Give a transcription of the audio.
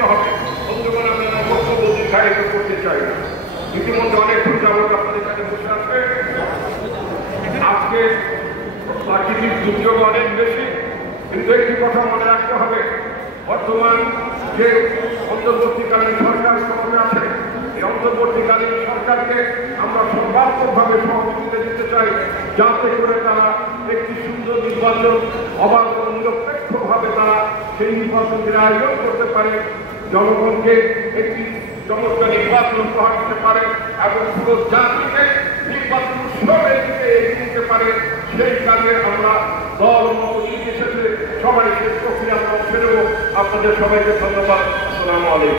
আসতে হবে। বন্ধুগণ, আমি আমার বক্তব্য দীর্ঘায়িত করতে চাই না। ইতিমধ্যে অনেকক্ষণ যাবত আপনাদের কাছে বসে আছে। আজকে প্রাকৃতিক দুর্যোগ অনেক বেশি, কিন্তু একটি কথা মনে রাখতে হবে, বর্তমান যে অন্তর্বর্তীকালীন সরকার ক্ষমতা আছে, এই অন্তর্বর্তীকালীন সরকারকে আমরা সর্বাত্মকভাবে সহযোগিতা দিতে চাই, যাতে করে তারা একটি সুন্দর নির্বাচন অবাধ ও নিরপেক্ষভাবে তারা সেই নির্বাচনের আয়োজন করতে পারে, জনগণকে একটি চমৎকার নির্বাচন উপহার দিতে পারে এবং পুরো জাতিকে নির্বাচন উৎসবের দিকে এগিয়ে নিতে পারে। সেই কাজে আমরা দল মত নির্বিশেষে সবাই শেষ প্রক্রিয়া আমরা ছেড়েও আপনাদের সবাইকে ধন্যবাদ। আসসালামু আলাইকুম।